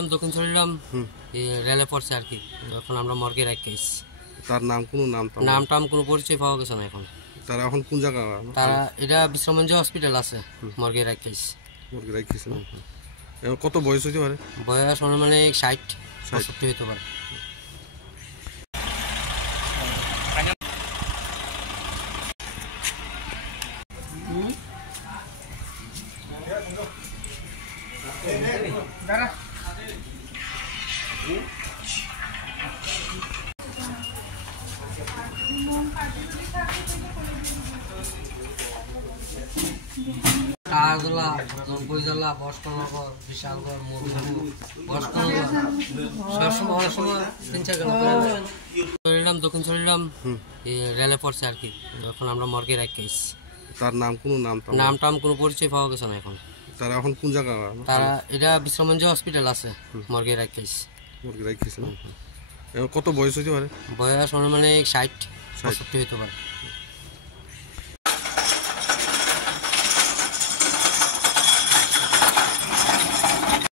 চলিলাম দক্ষিণ চলিলাম রেলে পড়ছে আর কি। এখন আমরা মর্গে রাখি। তার নাম কোনো নাম টাম কোনো পরিচয় পাওয়া গেছে না এখন। তারা এখন কোন জায়গা? তারা এটা বিশ্রামগঞ্জ হসপিটাল আছে, মর্গে রাখি। মুরগি রাখিস না? কত বয়স হতে পারে? বয়স অনুমানিক 60-65 হতে পারে। কাজলা, জলপইজলা, বস্কনগর, বিশালগড়, মধুপুর, বস্কনগর, সবসময় অনেক সময় 3-4 চলিলাম দক্ষিণ চলিলাম রেলে পড়ছে আর কি। এখন আমরা মর্গে রাখি। তার নাম কোনো নাম টাম কোনো পরিচয় পাওয়া গেছে না এখন। তারা এখন কোন জায়গা? তারা এটা বিশ্রামগঞ্জ হসপিটাল আছে, মর্গে রাখি। মুরগি রাখিস না? কত বয়স হতে পারে? বয়স অনুমানিক 60-65 হতে পারে।